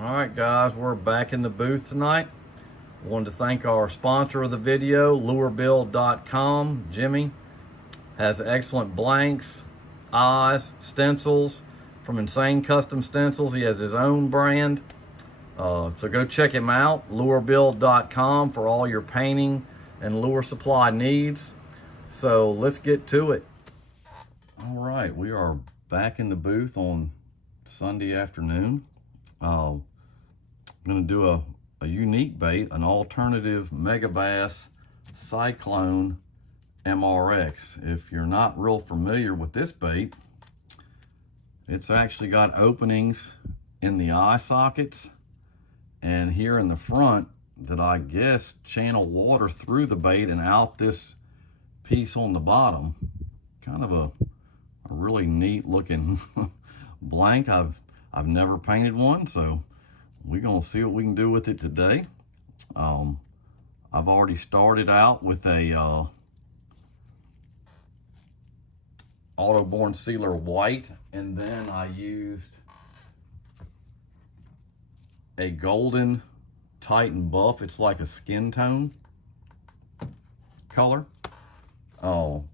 All right, guys, we're back in the booth tonight. Wanted to thank our sponsor of the video, lurebuild.com. Jimmy has excellent blanks, eyes, stencils from Insane Custom Stencils. He has his own brand. So go check him out, lurebuild.com, for all your painting and lure supply needs. So let's get to it. All right, we are back in the booth on Sunday afternoon. I'm going to do a unique bait, an alternative Megabass Cyclone MRX. If you're not real familiar with this bait, it's actually got openings in the eye sockets and here in the front that I guess channel water through the bait and out this piece on the bottom. Kind of a really neat looking blank. I've never painted one, so we're gonna see what we can do with it today. I've already started out with a Autoborn Sealer White, and then I used a golden Titan Buff. It's like a skin tone color. Don't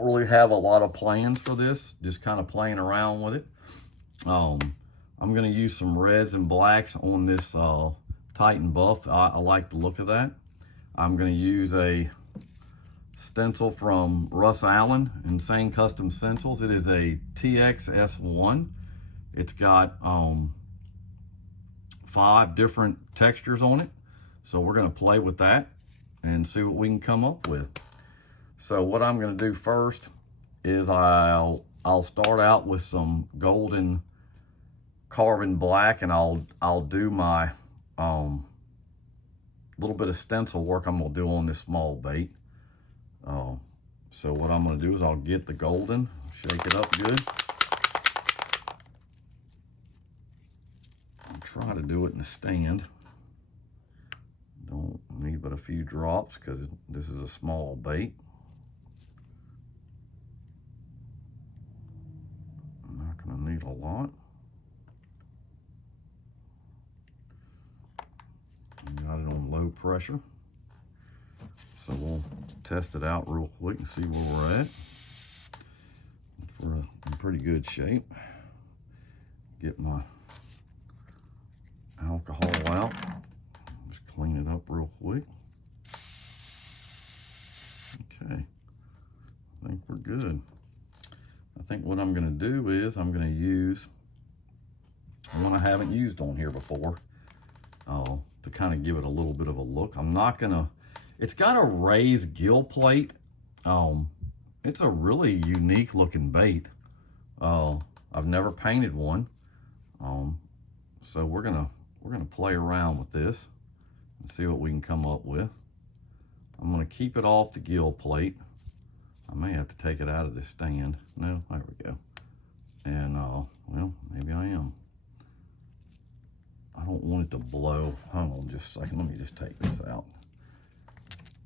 really have a lot of plans for this, just kind of playing around with it. I'm gonna use some reds and blacks on this Titan Buff. I like the look of that. I'm gonna use a stencil from Russ Allen, Insane Custom Stencils. It is a TXS1. It's got 5 different textures on it. So we're gonna play with that and see what we can come up with. So what I'm gonna do first is I'll start out with some golden carbon black, and I'll do my little bit of stencil work I'm gonna do on this small bait. So what I'm gonna do is I'll get the golden, shake it up good. I'll try to do it in the stand. Don't need but a few drops because this is a small bait. I'm not gonna need a lot. Got it on low pressure. So we'll test it out real quick and see where we're at. We're in pretty good shape. Get my alcohol out. Just clean it up real quick. Okay, I think we're good. I think what I'm gonna do is I'm gonna use one I haven't used on here before. To kind of give it a little bit of a look. I'm not gonna, it's got a raised gill plate. It's a really unique looking bait. I've never painted one. So we're gonna play around with this and see what we can come up with. I'm gonna keep it off the gill plate. I may have to take it out of the stand. No, there we go. And well, maybe I am. I don't want it to blow. Hold on just a second. Let me just take this out.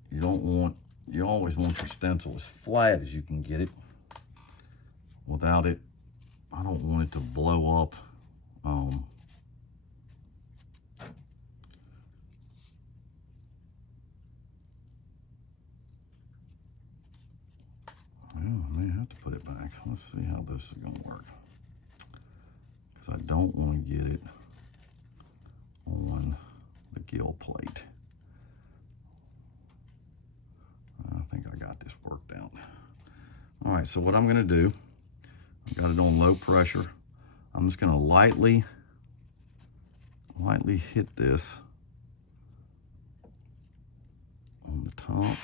You always want your stencil as flat as you can get it. Without it, I don't want it to blow up. Well, I may have to put it back. Let's see how this is gonna work. Because I don't want to get it on the gill plate. I think I got this worked out. All right, so what I'm gonna do, I've got it on low pressure. I'm just gonna lightly hit this on the top.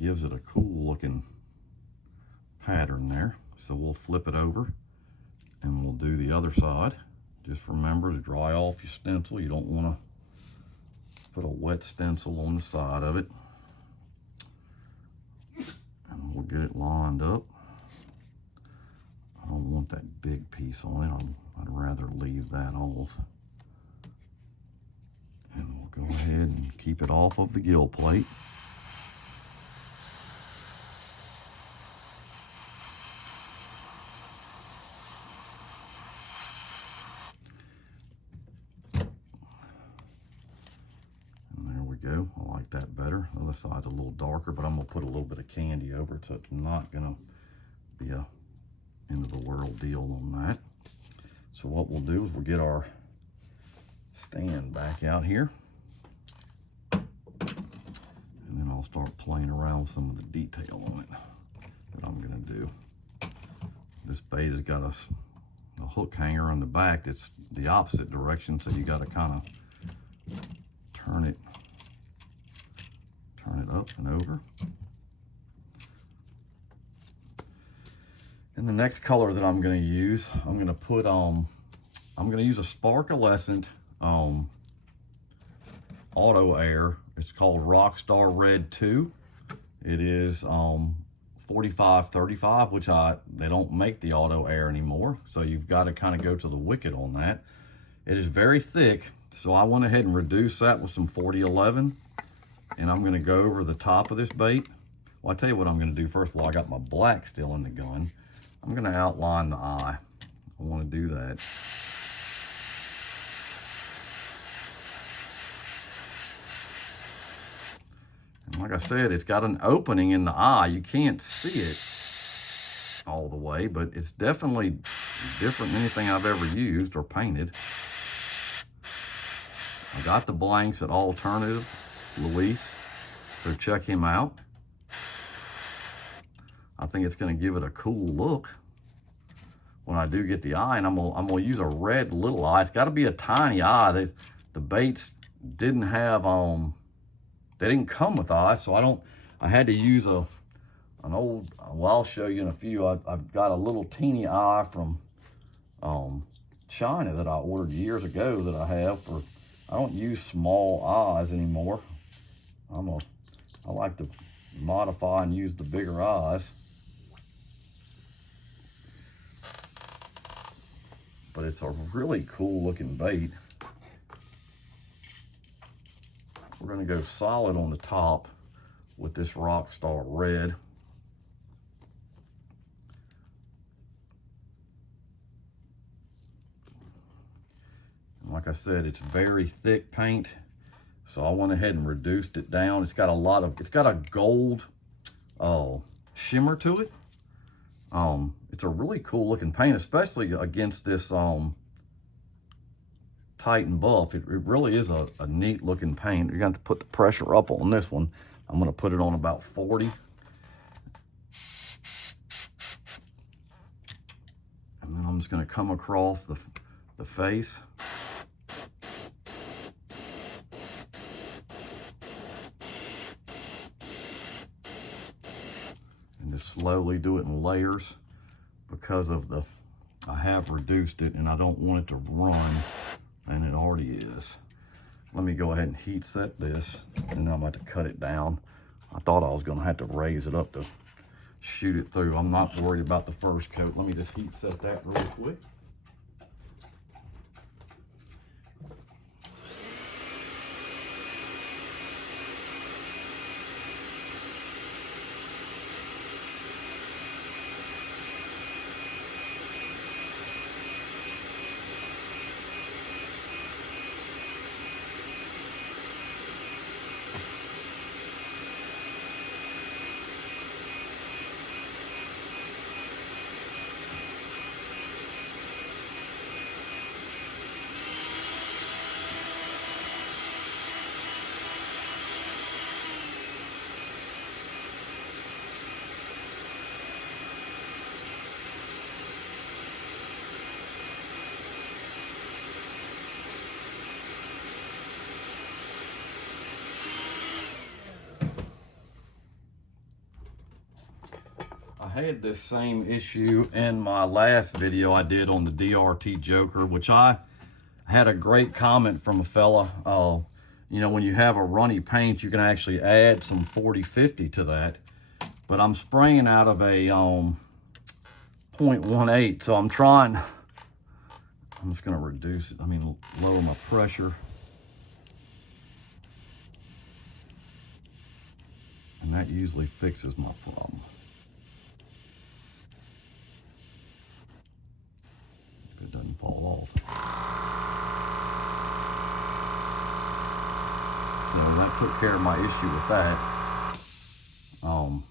Gives it a cool looking pattern there. So we'll flip it over and we'll do the other side. Just remember to dry off your stencil. You don't want to put a wet stencil on the side of it. And we'll get it lined up. I don't want that big piece on it. I'd rather leave that off. Go ahead and keep it off of the gill plate. And there we go. I like that better. The other side's a little darker, but I'm gonna put a little bit of candy over it, so it's not gonna be a end of the world deal on that. So what we'll do is we'll get our stand back out here. And then I'll start playing around with some of the detail on it that I'm gonna do. This bait has got a hook hanger on the back that's the opposite direction, so you gotta kind of turn it up and over. And the next color that I'm gonna use, I'm gonna put I'm gonna use a sparkalescent auto air. It's called Rockstar Red 2. It is 4535, which they don't make the auto air anymore, so you've got to kind of go to the wicket on that. It is very thick, so I went ahead and reduced that with some 4011, and I'm going to go over the top of this bait. Well, I'll tell you what I'm going to do first. While I got my black still in the gun, I'm going to outline the eye. I want to do that. Like I said, it's got an opening in the eye. You can't see it all the way, but it's definitely different than anything I've ever used or painted. I got the blanks at Alternative Luis, so check him out. I think it's going to give it a cool look when I do get the eye, and I'm gonna use a red little eye. It's got to be a tiny eye. The baits didn't have they didn't come with eyes, so I had to use an old, well, I'll show you in a few. I've got a little teeny eye from China that I ordered years ago that I have for, I don't use small eyes anymore. I like to modify and use the bigger eyes. But it's a really cool looking bait. We're gonna go solid on the top with this Rockstar Red. And like I said, it's very thick paint, so I went ahead and reduced it down. It's got a gold shimmer to it. It's a really cool looking paint, especially against this Titan Buff. It really is a neat looking paint. You're going to have to put the pressure up on this one. I'm going to put it on about 40. And then I'm just going to come across the face. And just slowly do it in layers because of I have reduced it and I don't want it to run. And it already is. Let me go ahead and heat set this, and then I'm going to cut it down. I thought I was going to have to raise it up to shoot it through. I'm not worried about the first coat. Let me just heat set that real quick. I had this same issue in my last video I did on the DRT Joker, which I had a great comment from a fella. You know, when you have a runny paint, you can actually add some 40-50 to that. But I'm spraying out of a 0.18, so I'm just gonna reduce it. I mean, lower my pressure. And that usually fixes my problem. If it doesn't fall off. So that took care of my issue with that. I'm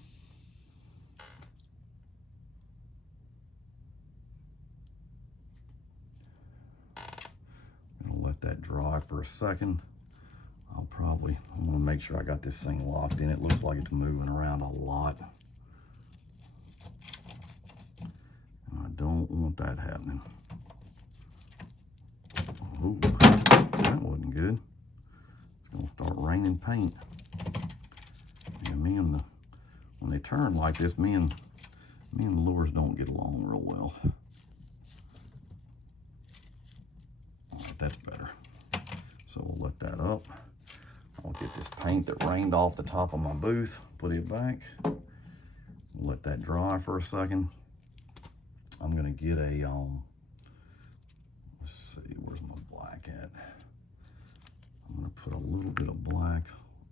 gonna let that dry for a second. I'm gonna make sure I got this thing locked in. It looks like it's moving around a lot. And I don't want that happening. Ooh, that wasn't good. It's gonna start raining paint. And when they turn like this, me and the lures don't get along real well. All right, that's better. So we'll let that up. I'll get this paint that rained off the top of my booth, put it back. Let that dry for a second. I'm gonna get a, let's see, where's my black at? I'm gonna put a little bit of black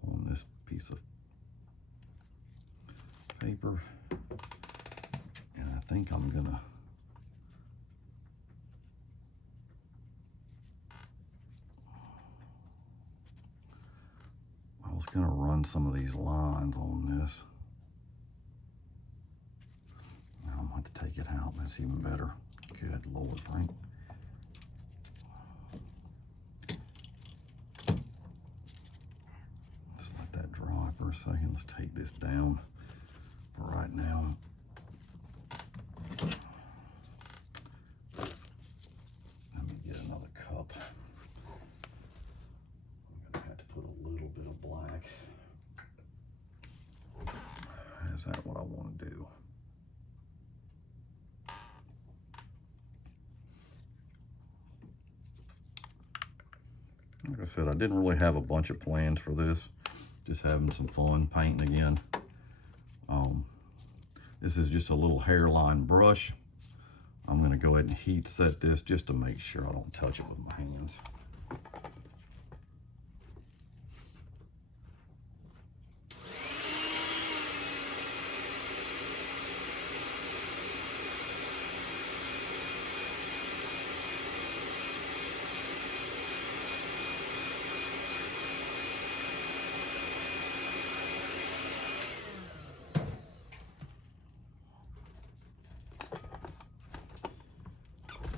on this piece of paper. And I think I'm gonna, I was gonna run some of these lines on this. Now I'm gonna have to take it out. That's even better. Good Lord, Frank. Let's let that dry for a second. Let's take this down for right now. Let me get another cup. I'm gonna have to put a little bit of black. Is that what I want to do? Like I said, I didn't really have a bunch of plans for this. Just having some fun painting again. This is just a little hairline brush. I'm gonna go ahead and heat set this just to make sure I don't touch it with my hands.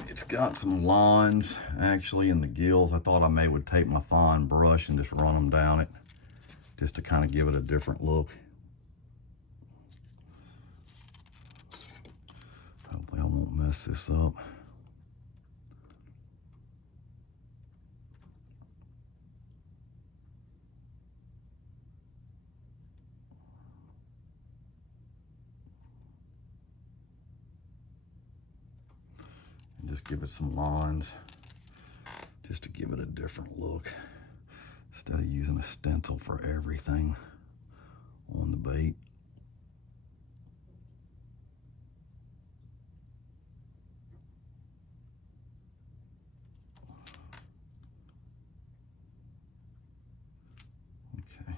It's got some lines actually in the gills. I thought I would take my fine brush and just run them down it just to kind of give it a different look. Hopefully I won't mess this up. Just give it some lines just to give it a different look instead of using a stencil for everything on the bait. Okay.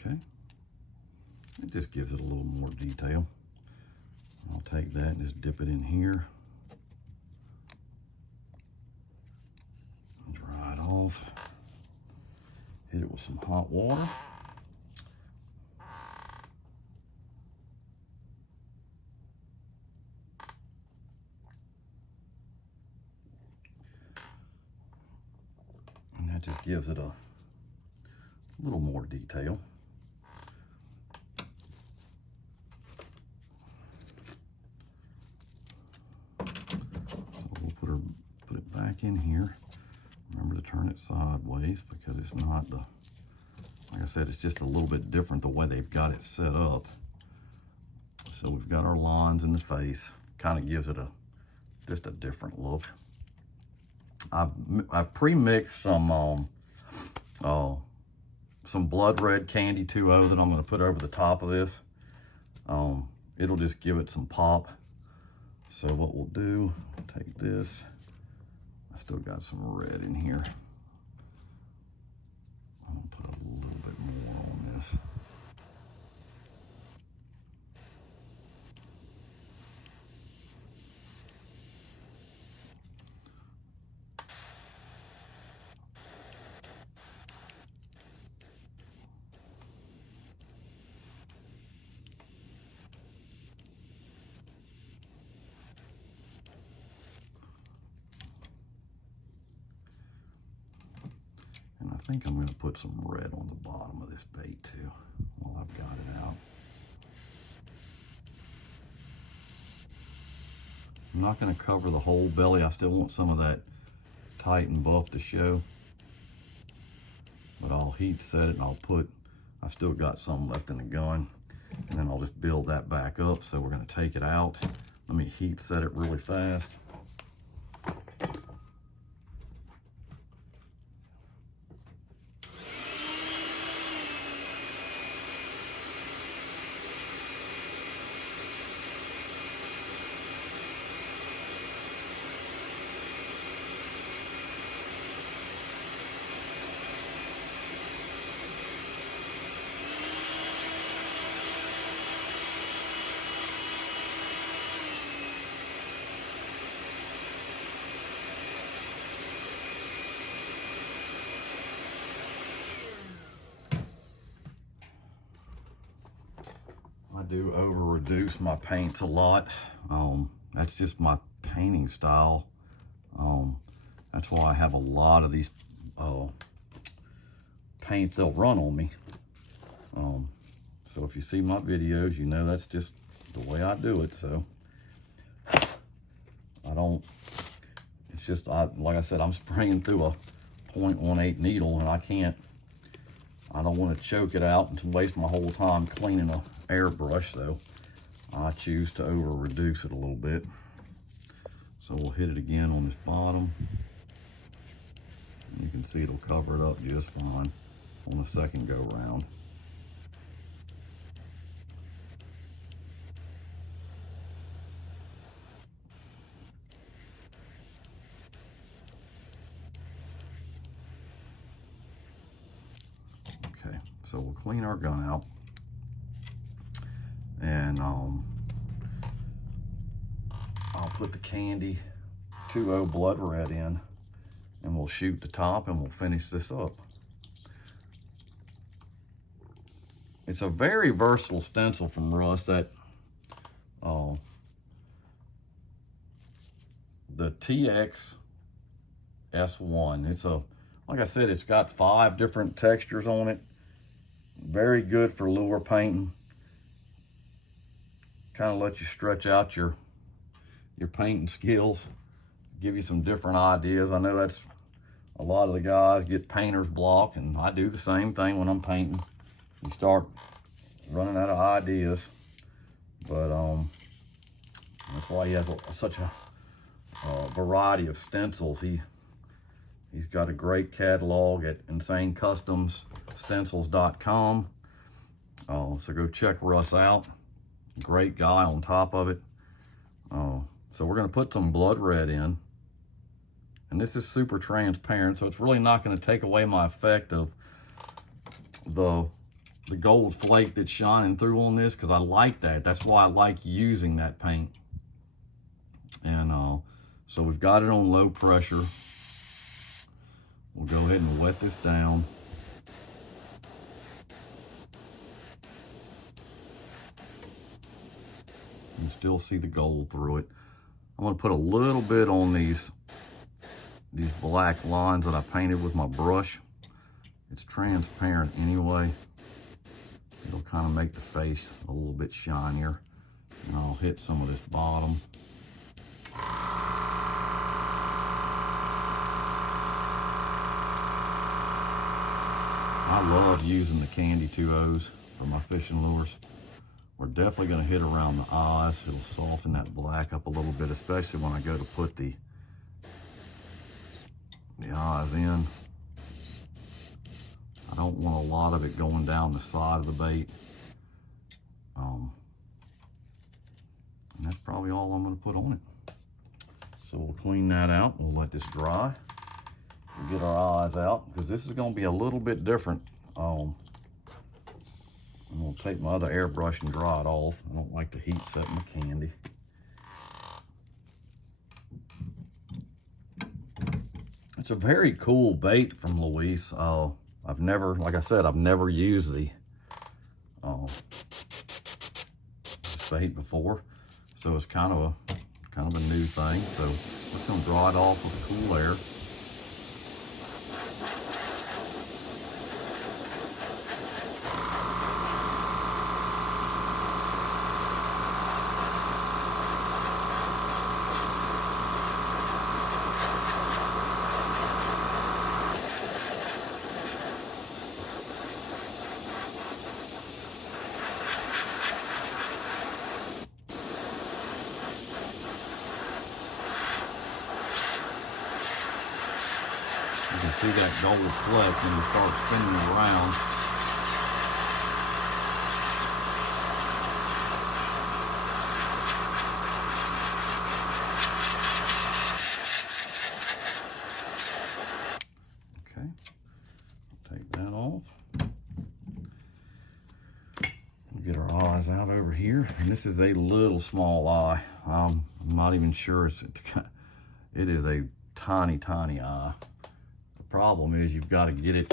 Okay, it just gives it a little more detail. I'll take that and just dip it in here. Dry it off. Hit it with some hot water. And that just gives it a little more detail. Put it back in here. Remember to turn it sideways because it's not the, like I said, it's just a little bit different the way they've got it set up. So we've got our lines in the face, kind of gives it just a different look. I've pre-mixed some blood red candy 2.0 that I'm going to put over the top of this. It'll just give it some pop. So what we'll do, take this. I still got some red in here. I'm going to put a little bit more on this. And I think I'm going to put some red on the bottom of this bait too, while I've got it out. I'm not going to cover the whole belly. I still want some of that tight and buff to show. But I'll heat set it, and I've still got some left in the gun. And then I'll just build that back up. So we're going to take it out. Let me heat set it really fast. I do over reduce my paints a lot. That's just my painting style. That's why I have a lot of these paints they'll run on me. So if you see my videos, you know that's just the way I do it. So I don't, it's just, like I said, I'm spraying through a 0.18 needle, and I don't want to choke it out and to waste my whole time cleaning a airbrush, so I choose to over reduce it a little bit. So we'll hit it again on this bottom. You can see it'll cover it up just fine on the second go round. Okay, so we'll clean our gun out. And I'll put the candy 2.0 blood red in, and we'll shoot the top, and we'll finish this up. It's a very versatile stencil from Russ, that the TX S1. It's like I said, it's got 5 different textures on it. Very good for lure painting. Kind of let you stretch out your painting skills, give you some different ideas. I know that's a lot of the guys get painter's block, and I do the same thing when I'm painting. You start running out of ideas, but that's why he has such a variety of stencils. He's got a great catalog at insanecustomsstencils.com. So go check Russ out. Great guy on top of it. So we're going to put some blood red in, and this is super transparent, so it's really not going to take away my effect of the gold flake that's shining through on this, because I like that. That's why I like using that paint. And so we've got it on low pressure. We'll go ahead and wet this down. You can still see the gold through it. I'm going to put a little bit on these black lines that I painted with my brush. It's transparent anyway. It'll kind of make the face a little bit shinier. And I'll hit some of this bottom. I love using the candy 2.0s for my fishing lures. We're definitely going to hit around the eyes. It'll soften that black up a little bit, especially when I go to put the the eyes in. I don't want a lot of it going down the side of the bait. And that's probably all I'm going to put on it. So we'll clean that out. We'll let this dry. We'll get our eyes out because this is going to be a little bit different. I'm going to take my other airbrush and dry it off. I don't like to heat set my candy. It's a very cool bait from Luis. I've never, like I said, I've never used the this bait before, so it's kind of a new thing. So we're just gonna dry it off with cool air. You can see that gold fleck when you start spinning it around. Okay, take that off. We'll get our eyes out over here. And this is a little small eye. I'm not even sure it is a tiny eye. Problem is you've got to get it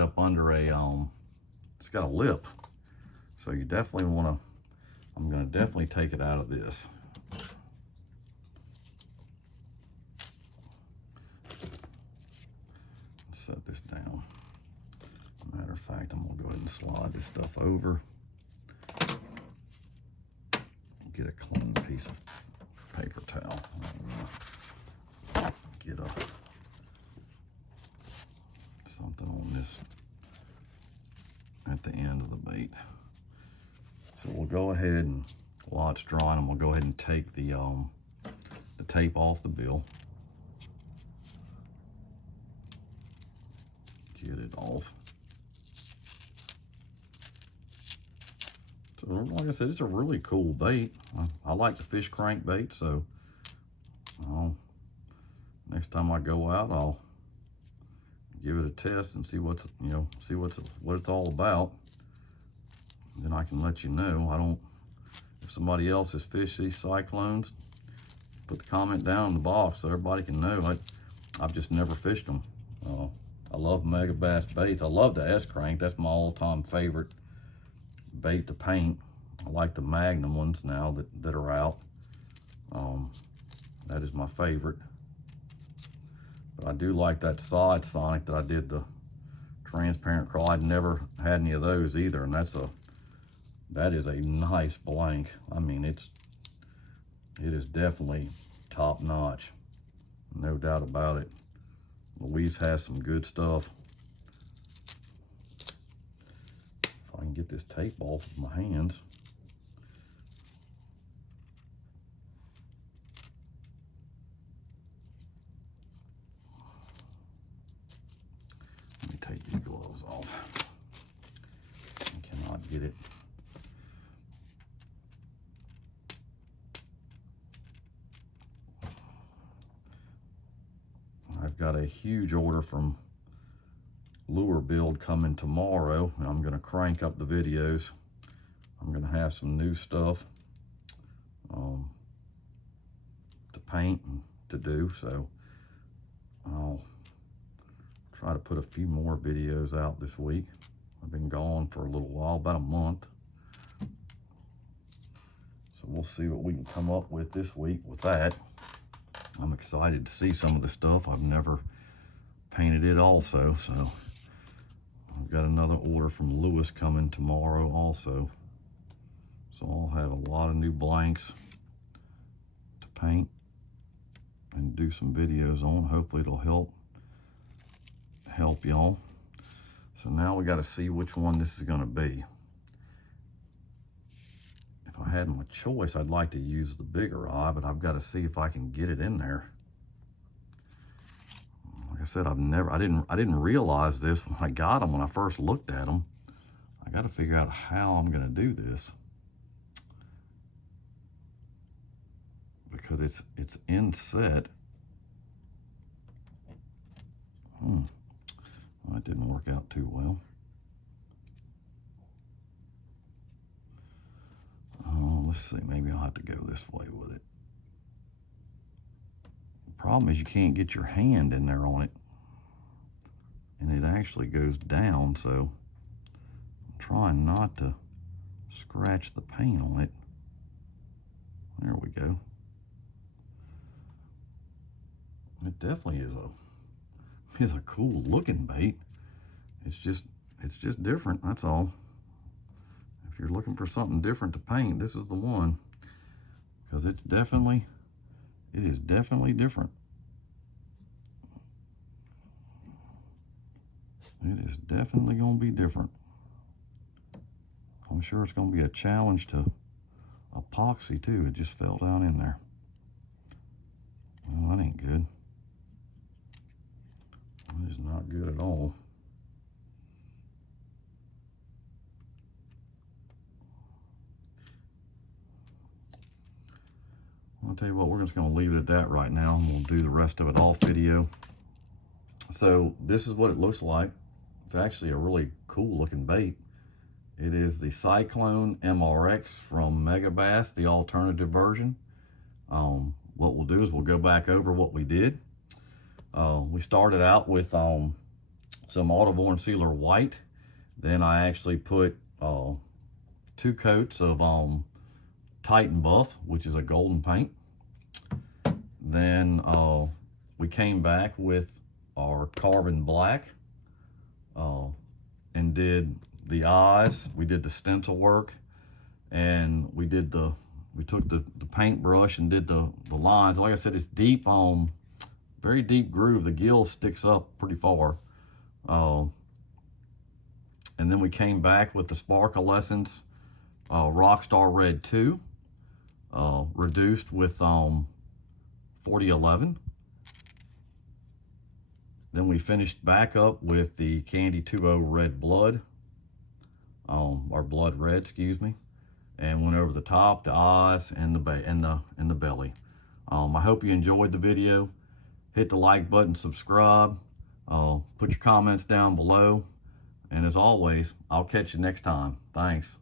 up under a it's got a lip, so you definitely want to, I'm going to definitely take it out of this. Set this down. Matter of fact, I'm going to go ahead and slide this stuff over. Get a clean piece of paper towel. Get a something on this at the end of the bait. So we'll go ahead and while it's drying, I'm gonna go ahead and take the tape off the bill. Get it off. So like I said, it's a really cool bait. I like the fish crankbait, so next time I go out, I'll give it a test and see what it's all about. Then I can let you know. If somebody else has fished these cyclones, put the comment down in the box so everybody can know. I've just never fished them. I love mega bass baits. I love the S-crank. That's my all-time favorite bait to paint. I like the Magnum ones now that are out. That is my favorite. I do like that side Sonic that I did the transparent crawl. I'd never had any of those either, and that is a nice blank. I mean, it is definitely top notch, no doubt about it. Luis has some good stuff. If I can get this tape off of my hands. Take these gloves off. I cannot get it. I've got a huge order from Lure Build coming tomorrow, and I'm going to crank up the videos. I'm going to have some new stuff to paint and to do, so I'll try to put a few more videos out this week. I've been gone for a little while, about a month. So we'll see what we can come up with this week with that. I'm excited to see some of the stuff. I've never painted it also, so I've got another order from Lewis coming tomorrow also. So I'll have a lot of new blanks to paint and do some videos on. Hopefully it'll help y'all. So now we got to see which one this is going to be. If I had my choice, I'd like to use the bigger eye, but I've got to see if I can get it in there. Like I said, I didn't realize this when I got them, when I first looked at them. I got to figure out how I'm going to do this, because it's inset. Well, that didn't work out too well. Oh, let's see, maybe I'll have to go this way with it. The problem is you can't get your hand in there on it, and it actually goes down, so I'm trying not to scratch the paint on it. There we go. It definitely is a cool looking bait. It's just different, that's all. If you're looking for something different to paint, this is the one, because it is definitely different. It is definitely going to be different. I'm sure it's going to be a challenge to epoxy too. It just fell down in there. Well, that ain't good. That is not good at all. I'll tell you what, we're just going to leave it at that right now, and we'll do the rest of it off video. So this is what it looks like. It's actually a really cool looking bait. It is the Cyclone MRX from Megabass, the alternative version. What we'll do is we'll go back over what we did. We started out with some Autoborn Sealer White. Then I actually put 2 coats of Titan Buff, which is a golden paint. Then we came back with our Carbon Black and did the eyes. We did the stencil work, and we took the paintbrush and did the lines. Like I said, it's deep, very deep groove. The gill sticks up pretty far. And then we came back with the Sparkle Essence Rockstar Red 2, reduced with 4011. Then we finished back up with the Candy 2.0 Red Blood, or Blood Red, excuse me, and went over the top, the eyes, and the belly. I hope you enjoyed the video. Hit the like button, subscribe, put your comments down below, and as always, I'll catch you next time. Thanks.